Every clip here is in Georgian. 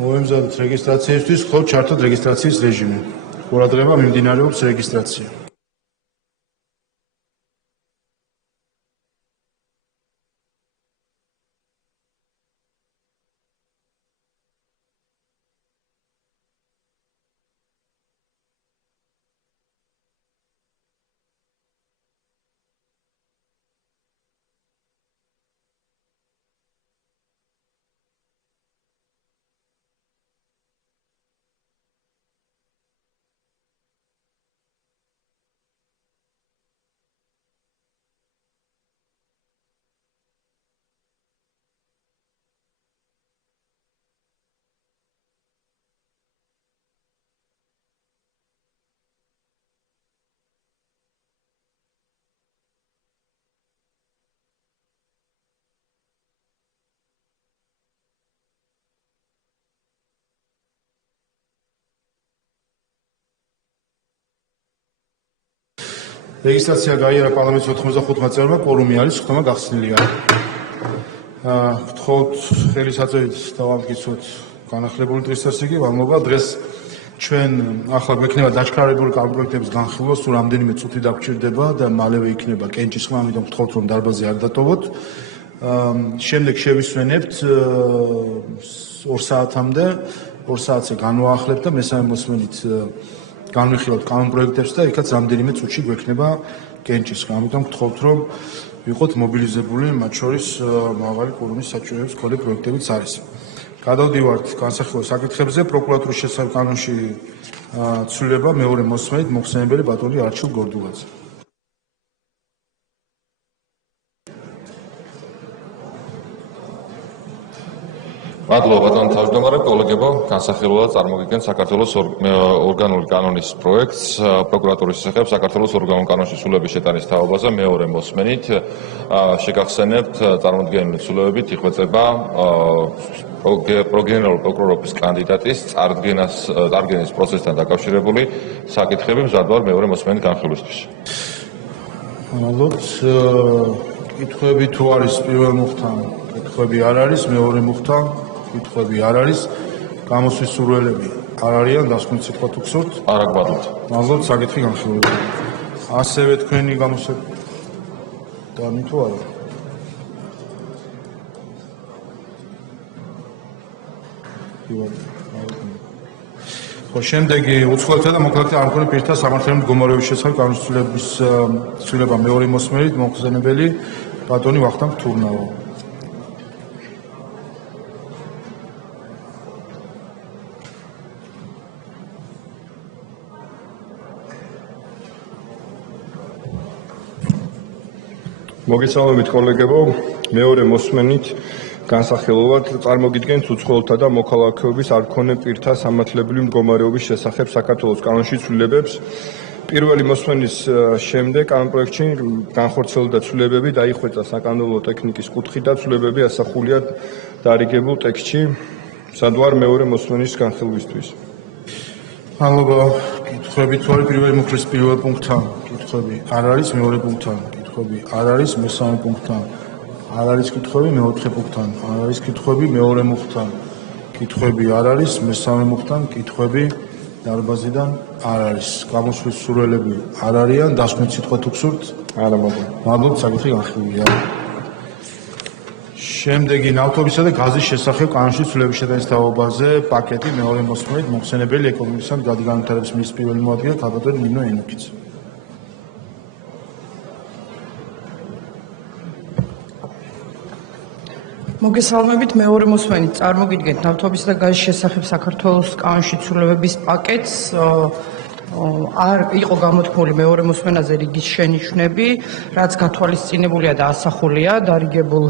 მოემზადოთ რეგისტრაციისთვის მხოლოდ ჩართოთ რეგისტრაციის რეჟიმი. ყურადღება მიმდინარეობს რეგისტრაცია. რეგისტრაცია გაიარა პარლამენტის 95 წევრმა, კვორუმი არის, ხტომა გახსნილია. გთხოვთ ხელისაწვევით დავამტკიცოთ განახლებული დღესასწაული. ვალმობა დღეს ჩვენ ახლა მექნება დაჩქარებული კანონპროექტების განხილვა, სულ რამდენიმე წუთი დაგჭირდება და მალევე იქნება კენჭის ხმა, ამიტომ გთხოვთ რომ დარბაზი არ დატოვოთ. შემდეგ შევისვენებთ 2 საათამდე, 2 საათზე განვაახლებთ და მესამე მოსმენით განვიხილავთ კანონპროექტებს და იქაც რამდენიმე წუთში გვექნება კენჭის ხმა. ამიტომ გთხოვთ რომ ვიყოთ მობილიზებული, მათ შორის მაღალი ყურუმის საჭიროების მქონე პროექტებიც არის. გადავდივართ განსახილველ საკითხებზე. პროკურატურის შესაბამის კანონში ცვლილება მეორე მოსმენით მოხსენებელი ბატონი არჩილ გორდულაძე. მადლობა ბატონო თავმჯდომარე, კოლეგებო, განსახილველად წარმოგიდგენთ საქართველოს ორგანული კანონის პროექტს პროკურატურის შესახებ საქართველოს ორგანული კანონში ცვლილების შეტანის თაობაზე მეორე მოსმენით. შეგახსენებთ, წარმოდგენილი ცვლილებებით იხვეწება პროგენერალური პროკურორის კანდიდატის წარდგენის პროცესთან დაკავშირებული საკითხები მზადვარ მეორე მოსმენით განხილვისთვის. მადლობთ. კითხვები თუ არის პირველ მუხთან, კითხვები არ არის, მეორე მუხთან კითხვები არ არის, გამოსვის სურვილები არ არიან, დასკვნით სიტყვა თუ გსურთ? არა გვადლობთ. მადლობთ, საკითხი განხილულია. ასევე თქვენი გამოსვები და თუ არა? ხო, შემდეგი უცხოელთა და მოქალაქეთა არ მქონე პირთა სამართლებრივი მდგომარეობის შესახებ კანონის ცვლილება მეორე მოსმენით მოხსენებელი ბატონი ვახტანგ თურნაო. მოგესალმებით კოლეგებო, მეორე მოსმენით განსახილველად წარმოგიდგენთ უცხოელთა და მოქალაქეობის არ მქონე პირთა სამართლებრივი მდგომარეობის შესახებ საქართველოს კანონში ცვლილებებს. პირველი მოსმენის შემდეგ კანონპროექტში განხორციელდა ცვლილებები, დაიხვეწა საკანონმდებლო ტექნიკის კუთხით და ცვლილებები ასახულია დარიგებულ ტექსტში. სადვარ მეორე მოსმენის განხილვისთვის. მადლობა. კითხვები თუ არის პირველი მუხლის პირველ პუნქტთან? კითხვები არ არის, მეორე პუნქტთან. კითხვები არ არის, მესამე პუნქტთან. არ არის კითხვები მეოთხე პუნქტთან. არ არის კითხვები მეორე მუხტთან. კითხვები არ არის, მესამე მუხტთან. კითხვები დარბაზიდან არ არის. გამოსვლის სურვილები არ არიან, დასკვნით სიტყვა თუ გსურთ? არა, მადლობა. მადლობთ, საკითხი განხილულია. შემდეგი ნავთობისა და გაზის შესახებ კანონში ცვლილების შეტანის თაობაზე პაკეტი მეორე მოსმენით მოხსენებელი ეკონომიკისა და განვითარების მინისტრის პირველი მოადგილე ქალბატონი ნინო ენუქიძე. მოგესალმებით, მეორე მოსმენით წარმოგიდგენთ ნავთობისა და გაზის შესახებ საქართველოს კანონში ცვლილებების პაკეტს. არ იყო გამოთქმული მეორე მოსმენაზე რიგის შენიშვნები, რაც გათვალისწინებულია და ასახულია დარიგებულ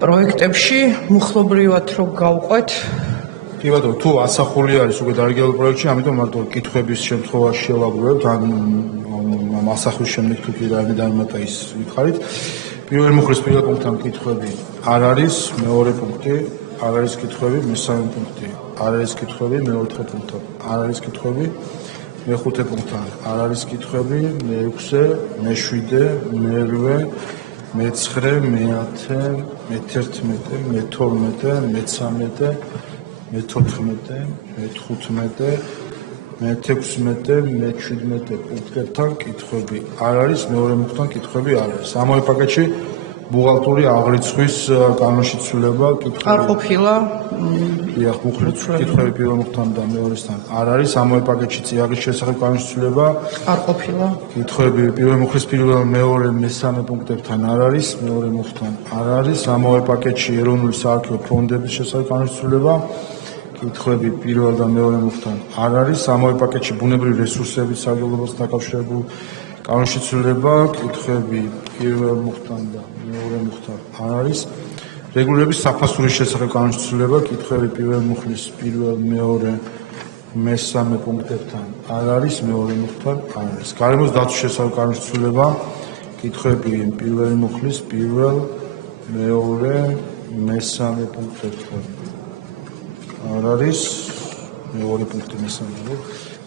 პროექტებში. მუხლობრივად რომ გავყვეთ. კი ბატონო, თუ ასახული არის უკვე დარიგებულ პროექტში, ამიტომ მარტო კითხვების შემთხვევაში შევაგროვებთ, ან ასახვის შემდეგ თუ კი რაიმე დამატა ის ვითხარით. პირველი მუხლის პირველ პუნქტთან კითხვები არ არის, მეორე პუნქტი არ არის კითხვები, მესამე პუნქტი არ არის კითხვები, მეოთხე პუნქტი არ არის კითხვები, მეხუთე პუნქტთან არ არის კითხვები, მეექვსე, მეშვიდე, მერვე, მეცხრე, მეათე, მეთერთმეტე, მეთორმეტე, მეცამეტე, მე-14, მე-15, მე-16, მე-17 პუნქტებთან კითხვები არ არის, მეორე მუხტთან კითხვები არ არის. ამავე პაკეტში ბუღალტური აღრიცხვის კანონში ცვლილება კითხვები არ ყოფილა დიახ, კითხვები პირველ მუხტთან და მეორესთან არ არის. ამავე პაკეტში წიაღის შესახებ კანონში ცვლილება არ ყოფილა კითხვები პირველ მუხლის პირველ, მეორე, მესამე პუნქტებთან არ არის, მეორე მუხტთან არ არის. ამავე პაკეტში ეროვნული საარქივო ფონდების შესახებ კანონში ცვლილება კითხვები პირველ და მეორე მუხტთან არ არის. ამავე პაკეტში ბუნებრივი რესურსების სარგებლობასთან დაკავშირებულ კანონში ცვლილება კითხვები პირველ მუხტთან და მეორე მუხტთან არ არის. რეგულირების საფასურის შესახებ კანონში ცვლილება კითხვები პირველ მუხლის პირველ, მეორე, მესამე პუნქტებთან არ არის, მეორე მუხტთან არ არის. გარემოს დაცვის შესახებ კანონში ცვლილება კითხვები პირველი მუხლის პირველ, მეორე, მესამე პუნქტებთან არ არის, მეორე პუნქტი მესამე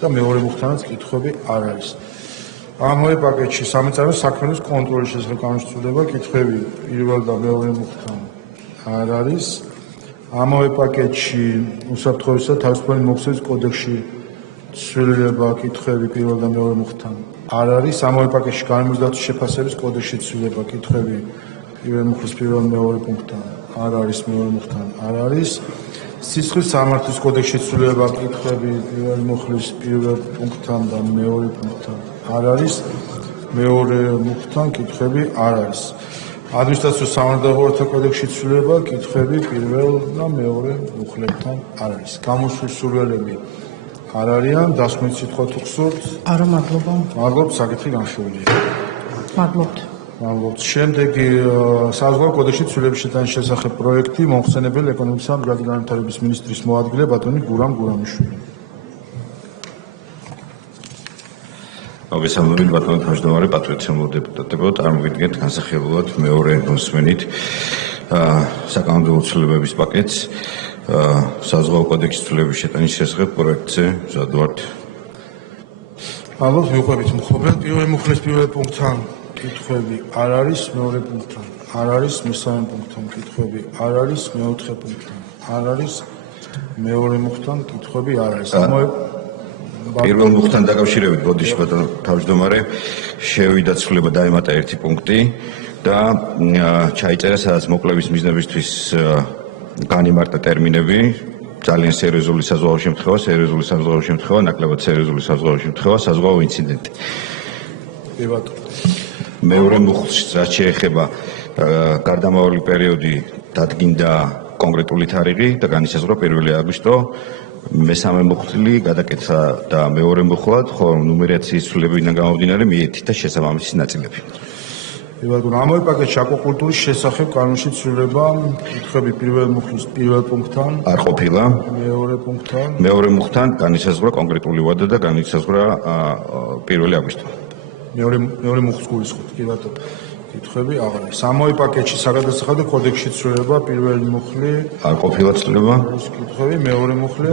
და მეორე მუხტთანაც კითხვები არ არის. ამავე პაკეტში სამეწარმო საქმიანობის კონტროლის შესახებ კანონში ცვლილება კითხვები პირველ და მეორე მუხტთან არ არის. ამავე პაკეტში უსაფრთხოებისა და თავისუფალი მოხსნების კოდექსში ცვლილება კითხვები პირველ და მეორე მუხტთან არ არის. ამავე პაკეტში გარემოს დაცვის შეფასების კოდექსში ცვლილება კითხვები პირველ მუხლის პირველ, მეორე პუნქტთან არ არის, მეორე მუხტთან არ არის. სისხლის სამართლის კოდექსში ცვლილება კითხვები პირველ მუხლის პირველ პუნქტთან და მეორე პუნქტთან არ არის, მეორე მუხტთან კითხვები არ არის. ადმინისტრაციულ სამართალდამცავთა კოდექსში ცვლილება კითხვები პირველ და მეორე მუხლებთან არ არის. გამოსულ სურვილები არ არიან, დასმით სიტყვა თუ გსურთ? არა, მადლობა. მადლობთ, საკითხი განხილულია. მადლობთ. მადლობთ. შემდეგი საზღვაო კოდექსში ცვლილების შეტანის შესახებ პროექტი მომხსენებელი ეკონომიკისა და მდგრადი განვითარების მინისტრის მოადგილე ბატონი გურამ გურამიშვილი. მოგესალმებით ბატონო თავმჯდომარე, პატრიოტიულო დეპუტატებო, წარმოგიდგენთ განსახილველად მეორე მოსმენით საკანონმდებლო ცვლილებების პაკეტს საზღვაო კოდექსის ცვლილების შეტანის შესახებ პროექტზე მზად ვართ. მადლობთ, მივყვებით მხობელ პირველ მუხლის პირველ პუნქტთან კითხვები არ არის, მეორე პუნქტთან არ არის, მესამე პუნქტთან კითხვები არ არის, მეოთხე პუნქტთან არ არის, მეორე მუხტთან კითხვები არ არის. პირველ მუხტთან დაკავშირებით ბოდიში ბატონო თავმჯდომარე, შევიდა ცვლილება დაემატა ერთი პუნქტი და ჩაიწერა სადაც მოკლების მიზნებისთვის განიმარტა ტერმინები, ძალიან სერიოზული საზღვაო შემთხვევა, ნაკლებად სერიოზული საზღვაო შემთხვევა, საზღვაო ინციდენტი. კი ბატონო. მეორე მუხლს რაც შეეხება გარდამავალი პერიოდი დადგინდა კონკრეტული თარიღი და განისაზღვრა 1 აგვისტო, მესამე მუხლი გადაკეთა და მეორე მუხლად, ხოლო ნუმერაციის ცვლილებიდან გამომდინარე მიეთითა შესაბამისი ნაწილები. კი ბატონო, ამავე პაკეტში აკვაკულტურის შესახებ კანონში ცვლილება კითხვები პირველ მუხლის პირველ პუნქტთან არ ყოფილა, მეორე მუხლთან განისაზღვრა კონკრეტული ვადა და განისაზღვრა 1 აგვისტო. მეორე მუხლს გულისხმობთ, კი ბატონო. კითხვები აღარ არის. ამავე პაკეტში საგადასახადო კოდექსში ცვლილება პირველი მუხლი არ ყოფილა ცვლილება. კითხვები მეორე მუხლი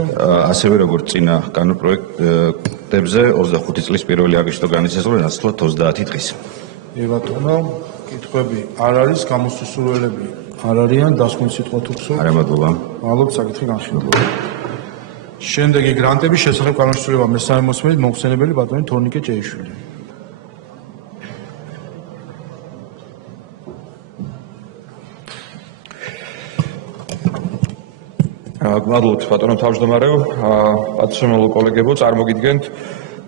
ასევე როგორც წინა კანონპროექტებზე 25 წლის 1 აგვისტო განისაზღვრა ნაცვლად 30 დღის. კი ბატონო, კითხვები არ არის, გამოსულ სურვილები არ არიან, დასმით სიტყვა თუ გსურთ? არა, მადლობა. მადლობთ, საკითხი განხილულია. შემდეგი გრანტების შესახებ კანონში ცვლილება მესამე მოსმენით მომხსენებელი ბატონი თორნიკე ჭეიშვილი. მადლობთ ბატონო თავმჯდომარეო, პატრიოტიულო კოლეგებო, წარმოგიდგენთ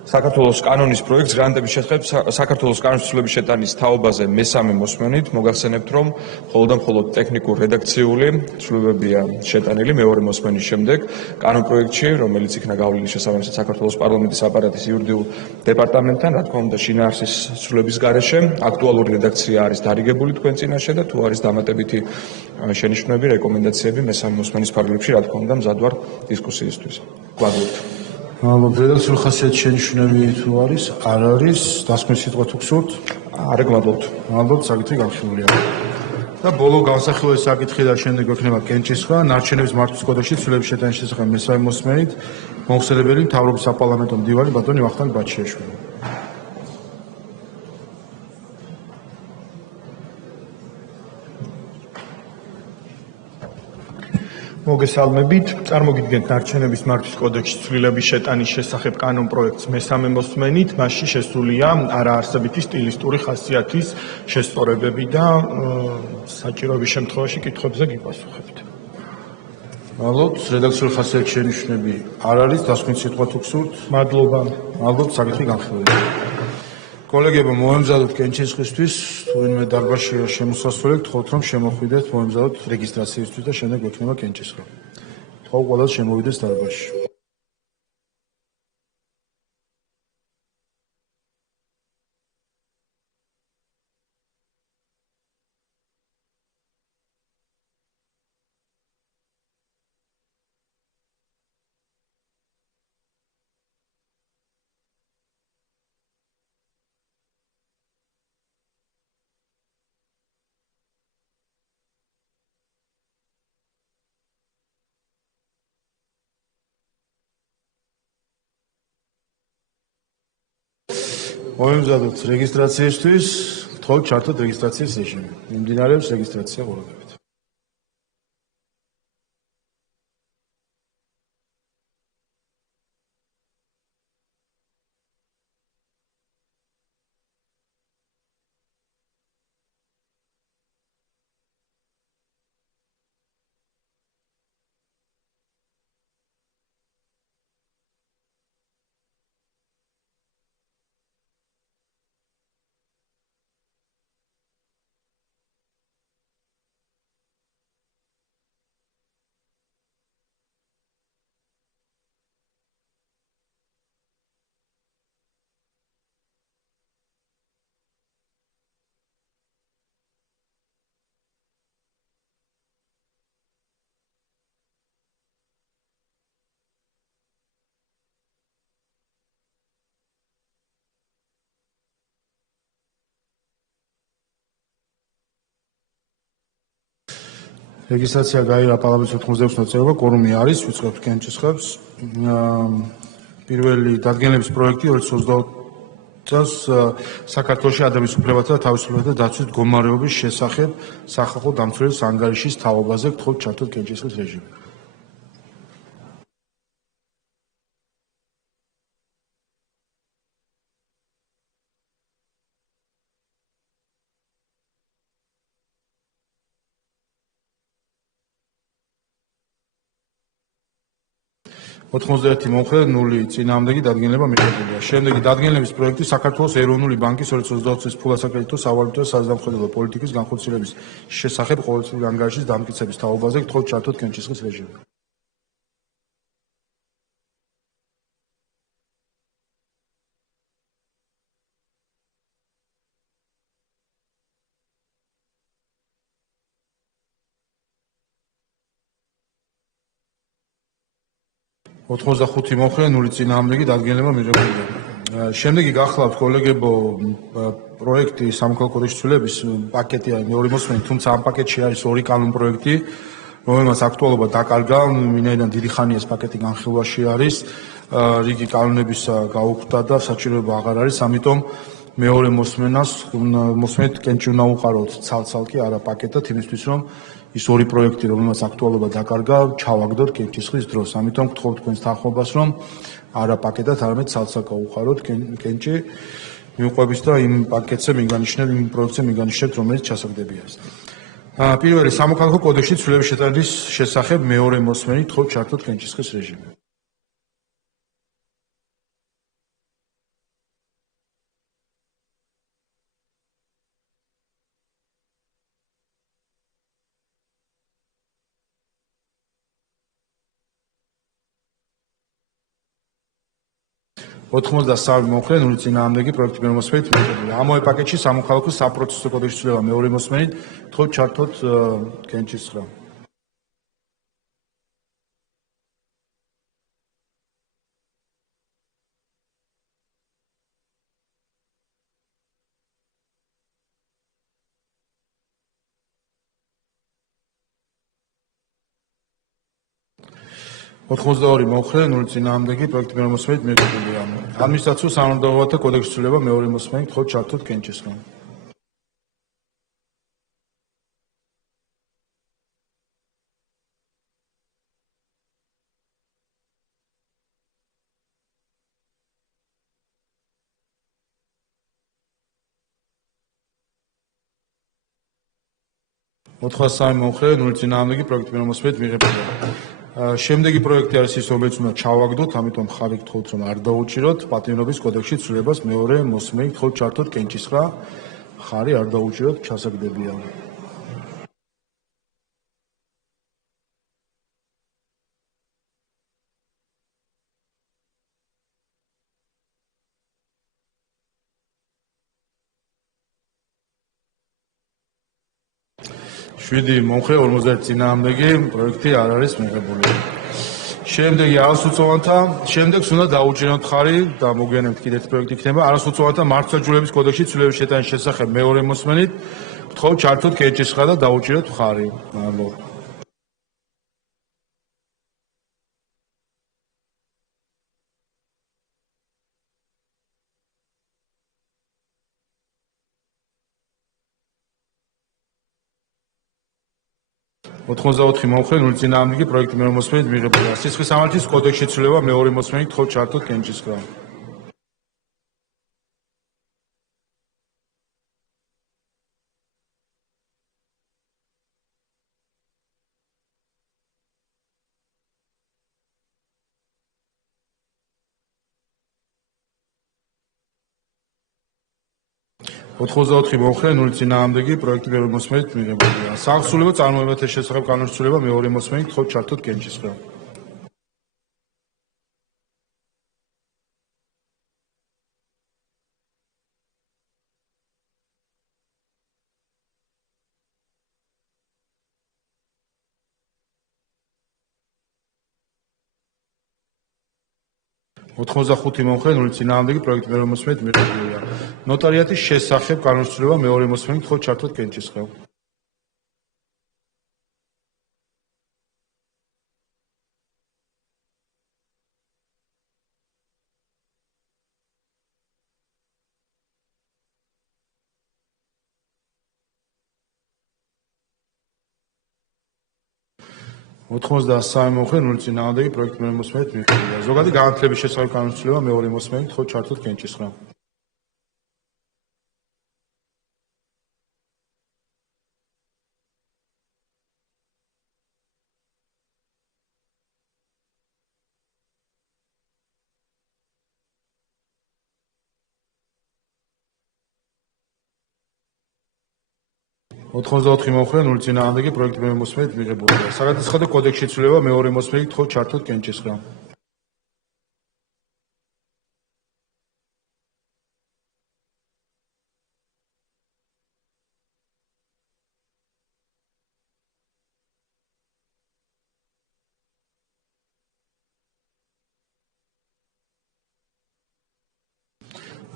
საქართველოს კანონის პროექტს გრანტების შესახებ საქართველოს კანონის ცვლილების შეტანის თაობაზე მესამე მოსმენით მოგახსენებთ, რომ მხოლოდ ტექნიკურ რედაქციული ცვლილებებია შეტანილი მეორე მოსმენის შემდეგ კანონპროექტში, რომელიც იქნა გავლილი შესაბამისად საქართველოს პარლამენტის აპარატის იურიდიულ დეპარტამენტთან, რა თქმა უნდა, შინაარსის ცვლილების გარეშე აქტუალური რედაქცია არის დარიგებული თქვენ წინაშე და თუ არის დამატებითი შენიშვნები, რეკომენდაციები მესამე მოსმენის ფარგლებში, რა თქმა უნდა, მზად ვარ დისკუსიისთვის. მადლობთ. მადლობთ. რედაქციული ხასიათის შენიშვნები თუ არის? არ არის. დასმით სიტყვა თუ გსურთ? არა, მადლობთ. მადლობთ, საკითხი განხილულია. და ბოლო განსახილველი საკითხი და შემდეგ ექნება კენჭისხმა ნარჩენების მართვის კოდექსში ცვლილების შეტანის შესახებ მესამე მოსმენით მომხსენებელი მთავრობის საპარლამენტო მდივანი ბატონი ვახტანგ ბაჩიაშვილი. მოგესალმებით. წარმოგიდგენთ ნარჩენების მართვის კოდექსში ცვლილების შეტანის შესახებ კანონ პროექტს მესამე მოსმენით. მასში შესულია არაარსებითი სტილისტური ხასიათის შესწორებები და საჭიროების შემთხვევაში კითხვებზე გიპასუხებთ. მადლობთ. რედაქციული ხასიათის შენიშვნები არ არის, დასკვნის სიტყვა თუ გსურთ? მადლობა. მადლობთ, საკითხი განხილულია. კოლეგებო, მოემზადოთ კენჭისყრისთვის, თუ ვინმე დარბაზშია შემოსასვლელი, გთხოვთ რომ შემოხვიდეთ, მოემზადოთ რეგისტრაციისთვის და შემდეგ გვექნება კენჭისყრა. გთხოვ ყველას შემოვიდეს დარბაზში. მოემზადოთ რეგისტრაციისთვის, გთხოვთ ჩართოთ რეგისტრაციის რეჟიმი. მიმდინარეობს რეგისტრაცია ყურადღებით. რეგისტრაცია გაირა პარლამენტის 86 წევრობა, კვორუმი არის, ვიწყებთ კენჭისყრებს. პირველი დადგენილების პროექტი 2022 წელს საქართველოში ადამიანის უფლებათა და თავისუფლებათა დაცვის მდგომარეობის შესახებ სახალხო დამცველის ანგარიშის თაობაზე. გთხოვთ ჩართოთ კენჭისყრის რეჟიმი. ოთხმოცდაერთი მომხრე, 0 წინააღმდეგი დადგენილება მიღებულია. შემდეგი დადგენილების პროექტი საქართველოს ეროვნული ბანკის 2022 წლის ფულასაკრედიტო სავალუტო და საზამთრებლო პოლიტიკის განხორციელების შესახებ ყოველწლიური ანგარიშის დამტკიცების თაობაზე. გთხოვთ ჩართოთ კენჭისყრის რეჟიმი. ოთხმოცდახუთი მომხრე, 0 წინააღმდეგი დადგენილება მიღებულია. შემდეგი გახლავთ კოლეგებო პროექტი სამოქალაქო კოდექსის ცვლილების პაკეტია მეორე მოსმენით, თუმცა ამ პაკეტში არის ორი კანონ პროექტი, რომელმაც აქტუალობა დაკარგა, ვინაიდან დიდი ხანია ეს პაკეტი განხილვაში არის, რიგი კანონების გაუქმდა და საჭიროება აღარ არის, ამიტომ მეორე მოსმენით კენჭი უნდა უყაროთ ცალ-ცალკე, არა პაკეტად, იმისთვის რომ ის ორი პროექტი, რომელმაც აქტუალობა დაკარგა, ჩავაგდოთ კენჭისყრის დროს. ამიტომ გთხოვთ თქვენს თანხმობას, რომ არა პაკეტად, არამედ ცალ-ცალკე უყაროთ კენჭი მიუყვებით და იმ პაკეტზე მიგანიშნებთ, იმ პროექტზე მიგანიშნებთ, რომელიც ჩასაგდებია. პირველი სამოქალაქო კოდექსში ცვლილების შეტანის შესახებ მეორე მოსმენით, გთხოვთ ჩართოთ კენჭისყრის რეჟიმი. ოთხმოცდასამი მომხრე, 0 წინააღმდეგი პროექტი მეორე მოსმენით მიღებულია. ამავე პაკეტში სამოქალაქო საპროცესო კოდექსის ცვლილება მეორე მოსმენით, გთხოვთ ჩართოთ კენჭისყრა. ოთხმოცდაორი მომხრე, 0 წინააღმდეგი პროექტი მეორე მოსმენით მიღებულია. ადმინისტრაციულ სამართლებრივათა კოდექსის ცვლილება მეორე მოსმენით, გთხოვთ ჩართოთ კენჭისყრა. 83 მომხრე, 0 წინააღმდეგი პროექტი მემოსმენით მიღებულია. შემდეგი პროექტი არის ის, რომელიც უნდა ჩავაგდოთ, ამიტომ ხარი გთხოვთ, რომ არ დაუჭიროთ პატიმრობის კოდექსში ცვლილებას მეორე მოსმენით გთხოვთ ჩართოთ კენჭისყრა, ხარი არ დაუჭიროთ, ჩასაგდებია. შვიდი მომხრე 50 წინააღმდეგი პროექტი არ არის მიღებული. შემდეგი არასრულწლოვანთა, შემდეგს უნდა დაუჭიროთ ხარი და მოგვიანებით კიდევ ერთი პროექტი იქნება არასრულწლოვანთა მართლმსაჯულების კოდექსში ცვლილების შეტანის შესახებ მეორე მოსმენით გთხოვთ ჩართოთ კენჭისყრა და დაუჭიროთ ხარი. მადლობა. ოთხმოცდაოთხი მომხრე 0 წინააღმდეგი პროექტი მეორე მოსმენით მიღებულია. სისხლის სამართლის კოდექსში ცვლილება მეორე მოსმენით გთხოვთ ჩართოთ კენჭისყრა. ოთხმოცდაოთხი მომხრე 0 წინააღმდეგი პროექტი მეორე მოსმენით მიღებულია. საახსულებო წარმოებათა შესახებ კანონის ცვლილება მეორე მოსმენით გთხოვთ ჩართოთ კენჭისყრა. ოთხმოცდახუთი მომხრე 0 წინააღმდეგი პროექტი მეორე მოსმენით მიღებულია. ნოტარიატის შესახებ კანონის ცვლილება მეორე მოსმენით გთხოვთ ჩართოთ კენჭისყრა. ოთხმოცდასამი მომხრე 0 წინააღმდეგი პროექტი მეორე მოსმენით მიღებულია. ზოგადი განათლების შესახებ კანონის ცვლილება მეორე მოსმენით გთხოვთ ჩართოთ კენჭისყრა. ოთხმოცდაოთხი მომხრე 0 წინააღმდეგი პროექტი მეორე მოსმენით მიღებულია. საგადასახადო კოდექსში ცვლილება მეორე მოსმენით გთხოვთ ჩართოთ კენჭისყრა.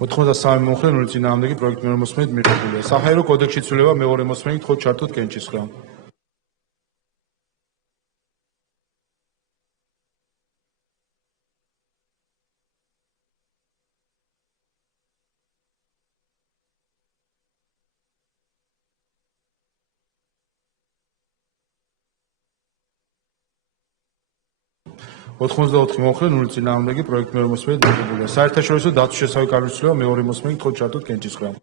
ოთხმოცდასამი მომხრე 0 წინააღმდეგი პროექტი მეორე მოსმენით მიღებულია. საჰაერო კოდექსში ცვლილება მეორე მოსმენით გთხოვთ ჩართოთ კენჭისყრა. ოთხმოცდაოთხი მომხრე 0 წინააღმდეგი პროექტი მეორე მოსმენით მიღებულია. საერთაშორისო დაცვის შესახებ კანონის ცვლილება მეორე მოსმენით გთხოვთ ჩართოთ კენჭისყრა.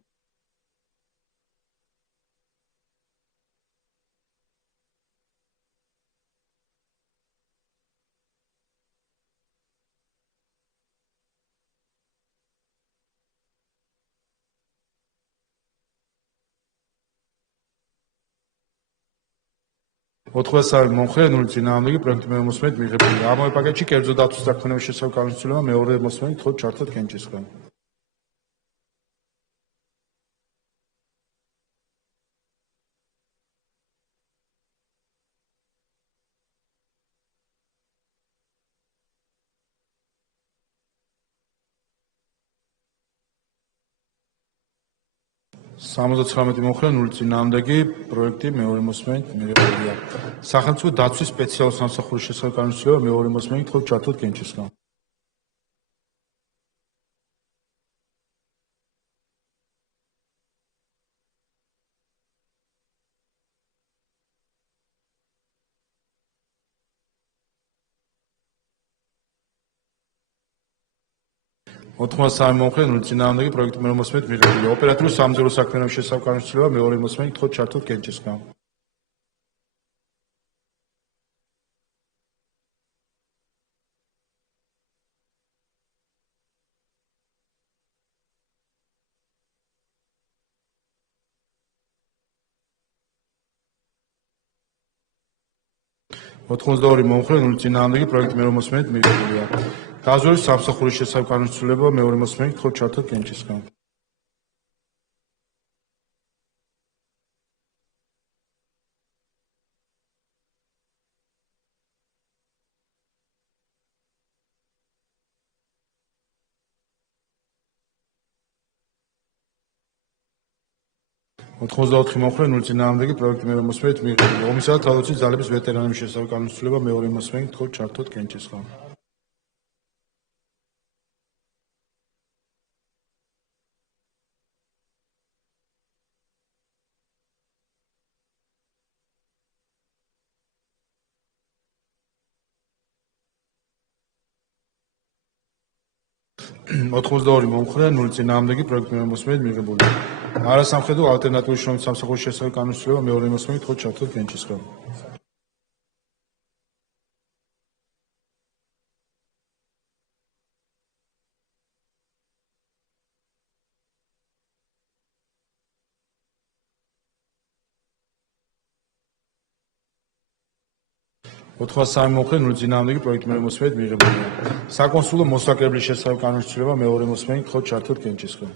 ოთხმოცდასამი მომხრე 0 წინააღმდეგი პროექტი მეორე მოსმენით მიღებულია. ამავე პაკეტში კერძო დაცვის საქმიანობის შესახებ კანონის ცვლილება მეორე მოსმენით გთხოვთ ჩართოთ კენჭისყრა. სამოცდაცხრამეტი მომხრე 0 წინააღმდეგი პროექტი მეორე მოსმენით მიღებულია. სახელმწიფო დაცვის სპეციალური სამსახურის შესახებ კანონის ცვლილება მეორე მოსმენით გთხოვთ ჩართოთ კენჭისყრა. ოთხმოცდასამი მომხრე 0 წინააღმდეგი პროექტი მეორე მოსმენით მიღებულია. ოპერატიული სამძებრო საქმიანობის შესახებ კანონის ცვლილება მეორე მოსმენით გთხოვთ ჩართოთ კენჭისყრა. 82 მომხრე 0 წინააღმდეგი პროექტი მეორე მოსმენით მიღებულია. გაზოვის სამსახურის შესახებ კანონის ცვლილება მეორე მოსმენით თხოვთ ჩართოთ კენჭისგან. ოთხმოცდაოთხი მომხრე 0 წინააღმდეგი პროექტი მეორე მოსმენით მიღებულია. ომისა და თავდაცვის ძალების ვეტერანების შესახებ კანონის ცვლილება მეორე მოსმენით თხოვთ ჩართოთ კენჭისგან. ოთხმოცდაორი მომხრე 0 წინააღმდეგი პროექტი მეორე მოსმენით მიღებულია. არასამხედრო ალტერნატიული შრომის სამსახურის შესახებ კანონის ცვლილება მეორე მოსმენით თხოვთ ჩართოთ კენჭისგან. ოთხმოცდასამი მომხრე 0 წინააღმდეგი პროექტი მეორე მოსმენით მიღებულია. საკონსულო მოსაკრებლის შესახებ კანონის ცვლილება მეორე მოსმენით თხოვთ ჩართოთ კენჭისგან.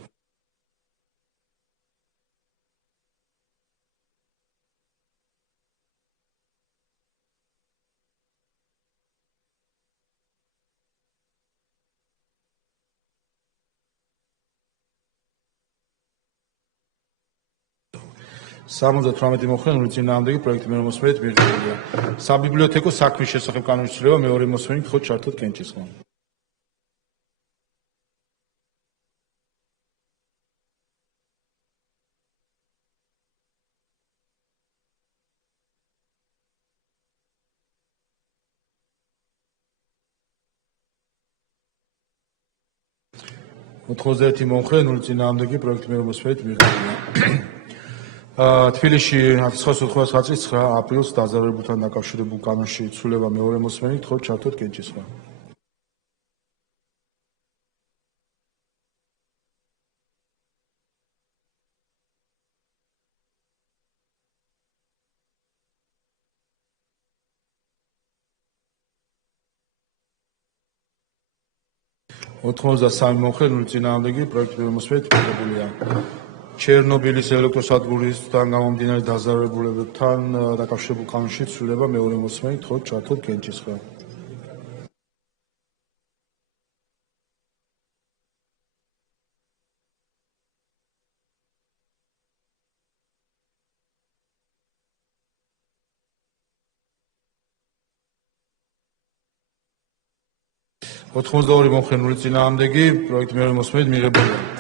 სამოცდათვრამეტი მომხრე 0 წინააღმდეგი პროექტი მეორე მოსმენით მიღებულია. საბიბლიოთეკო საქმის შესახებ კანონის ცვლილება მეორე მოსმენით თხოვთ ჩართოთ კენჭისგან. ოთხმოცდაერთი მომხრე 0 წინააღმდეგი პროექტი მეორე მოსმენით მიღებულია. თბილისში 1999 წლის 9 აპრილს დაზარალებულთან დაკავშირებულ კანონში ცვლილება მეორე მოსმენით თხოვთ ჩართოთ კენჭისგან. ოთხმოცდასამი მომხრე 0 წინააღმდეგი პროექტი მეორე მოსმენით მიღებულია. ჩერნობილის ელექტროსადგურისთან გამომდინარე დაზარალებულებთან დაკავშირებულ კანონში ცვლილება მეორე მოსმენით თხოვთ ჩართოთ კენჭისგან. ოთხმოცდაორი მომხრე 0 წინააღმდეგი პროექტი მეორე მოსმენით მიღებულია.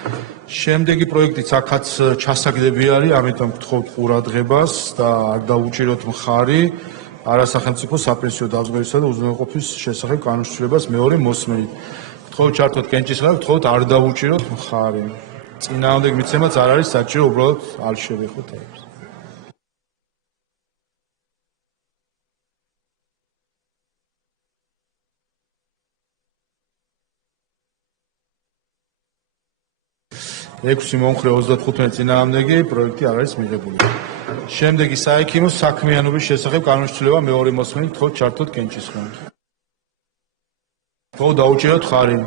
შემდეგი პროექტიც აქაც ჩასაგდები არის, ამიტომ გთხოვთ ყურადღებას და არ დაუჭიროთ მხარი არასახელმწიფო საპენსიო დაზღვევისა და უზრუნველყოფის შესახებ კანონის ცვლილებას მეორე მოსმენით. გთხოვთ ჩართოთ კენჭისგან, გთხოვთ არ დაუჭიროთ მხარი. წინააღმდეგ მიცემაც არ არის საჭირო, უბრალოდ არ შევეხოთ ეს. ექვსი მომხრე 35 წინააღმდეგი პროექტი არ არის მიღებული. შემდეგი საექიმო საქმიანობის შესახებ კანონის ცვლილება მეორე მოსმენით თხოვთ ჩართოთ კენჭისგან. თქო დაუჭიროთ ხარი.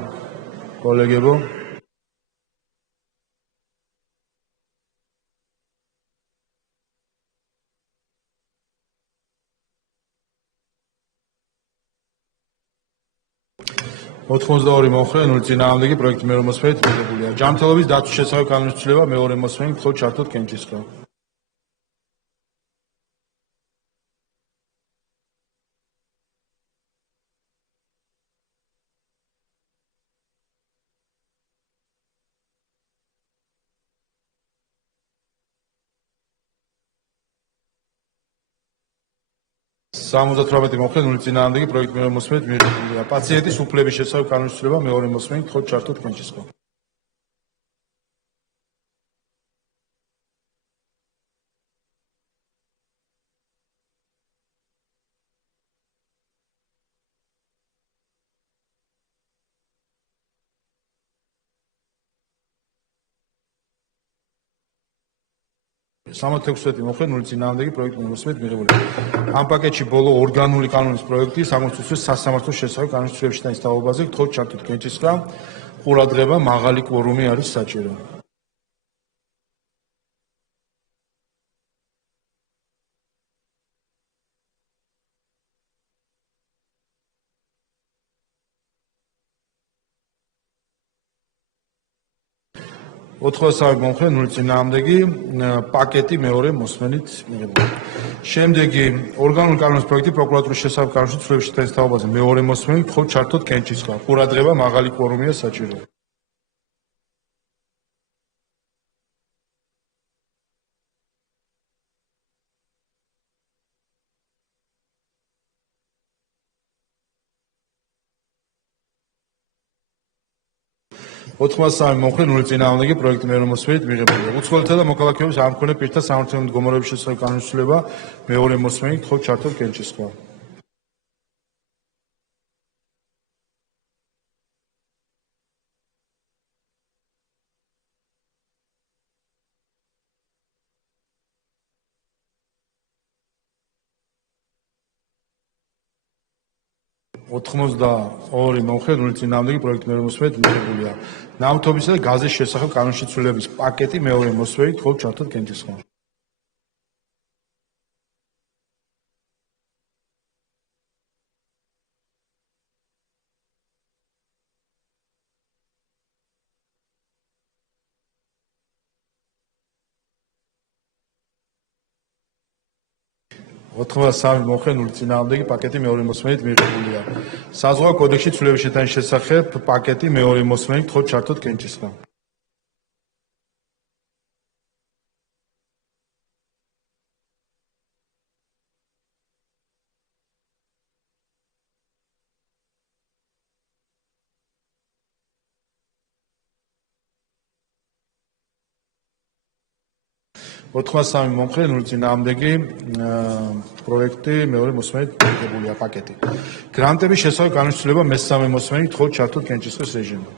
კოლეგებო. ოთხმოცდაორი მომხრე 0 წინააღმდეგი პროექტი მეორე მოსმენით მიღებულია. ჯანმრთელობის დაცვის შესახებ კანონის ცვლილება მეორე მოსმენით თხოვთ ჩართოთ კენჭისგან. სამოცდათვრამეტი მომხრე 0 წინააღმდეგი პროექტი მეორე მოსმენით მიღებულია. პაციენტის უფლების შესახებ კანონის ცვლილება მეორე მოსმენით თხოვთ ჩართოთ კენჭისგან. 66 მომხრე 0 წინააღმდეგი პროექტი მოსმენით მიღებული. ამ პაკეტში ბოლო ორგანული კანონის პროექტი სამართლის სასამართლოს შესახებ კანონის ცვლილებაში და ის თაობაზე გთხოვთ ჩართოთ კენჭისყრა. ყურადღება მაღალი კვორუმი არის საჭირო. ოთხმოცდასამი მომხრე 0 წინააღმდეგი პაკეტი მეორე მოსმენით მიღებული. შემდეგი ორგანული კანონის პროექტი პროკურატურის შესახებ კანონში ცვლილებაში და ის თაობაზე მეორე მოსმენით გთხოვთ ჩართოთ კენჭისყრა. ყურადღება მაღალი კვორუმია საჭირო. ოთხმოცდასამი მომხრე 0 წინააღმდეგი პროექტი მეორე მოსმენით მიღებული. უცხოელთა და მოქალაქეობის არ მქონე პირთა სამართლებრივი მდგომარეობის შესახებ კანონის ცვლილება მეორე მოსმენით გთხოვთ ჩართოთ კენჭისყრა. ოთხმოცდაორი მომხრე 0 წინააღმდეგი პროექტი მეორე მოსმენით მიღებულია. ნავთობისა და გაზის შესახებ კანონში ცვლილების პაკეტი მეორე მოსმენით გთხოვთ ჩართოთ კენჭისყრა. ოთხმოცდასამი მომხრე 0 წინააღმდეგი პაკეტი მეორე მოსმენით მიღებულია. საზღვაო კოდექსში ცვლილების შეტანის შესახებ პაკეტი მეორე მოსმენით გთხოვთ ჩართოთ კენჭისყრა. ოთხმოცდასამი მომხრე 0 წინააღმდეგი პროექტი მეორე მოსმენით მიღებულია პაკეტი. გრანტების შესახებ კანონის ცვლილება მესამე მოსმენით გთხოვთ ჩართოთ კენჭისყრის რეჟიმი.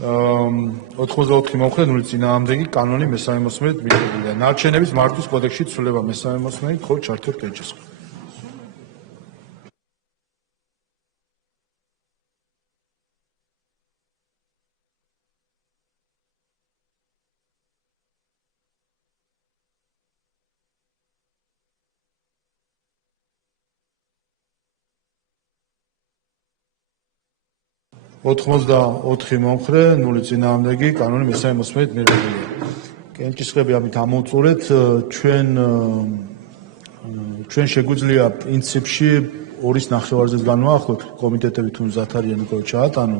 ოთხმოცდაოთხი მომხრე 0 წინააღმდეგი კანონი მესამე მოსმენით მიღებულია. ნარჩენების მართვის კოდექსში ცვლილება მესამე მოსმენით გთხოვთ ჩართოთ კენჭისყრა. ოთხმოცდაოთხი მომხრე 0 წინააღმდეგი კანონი მესამე მოსმენით მიღებულია. კენჭისყრები ამით ამოვწურეთ. ჩვენ შეგვიძლია პრინციპში 2.5-ზე განვაახლოთ კომიტეტები თუ მზად არიან უკვე ჩაატანო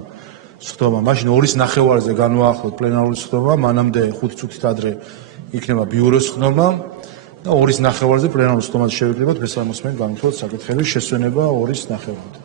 სხდომა. მაშინ 2.5-ზე განვაახლოთ პლენარული სხდომა, მანამდე 5 წუთით ადრე იქნება ბიუროს სხდომა და 2.5-ზე პლენარულ სხდომაზე შევიკრიბოთ მესამე მოსმენით განვაახლოთ საკითხების შესვენება 2.5-ზე.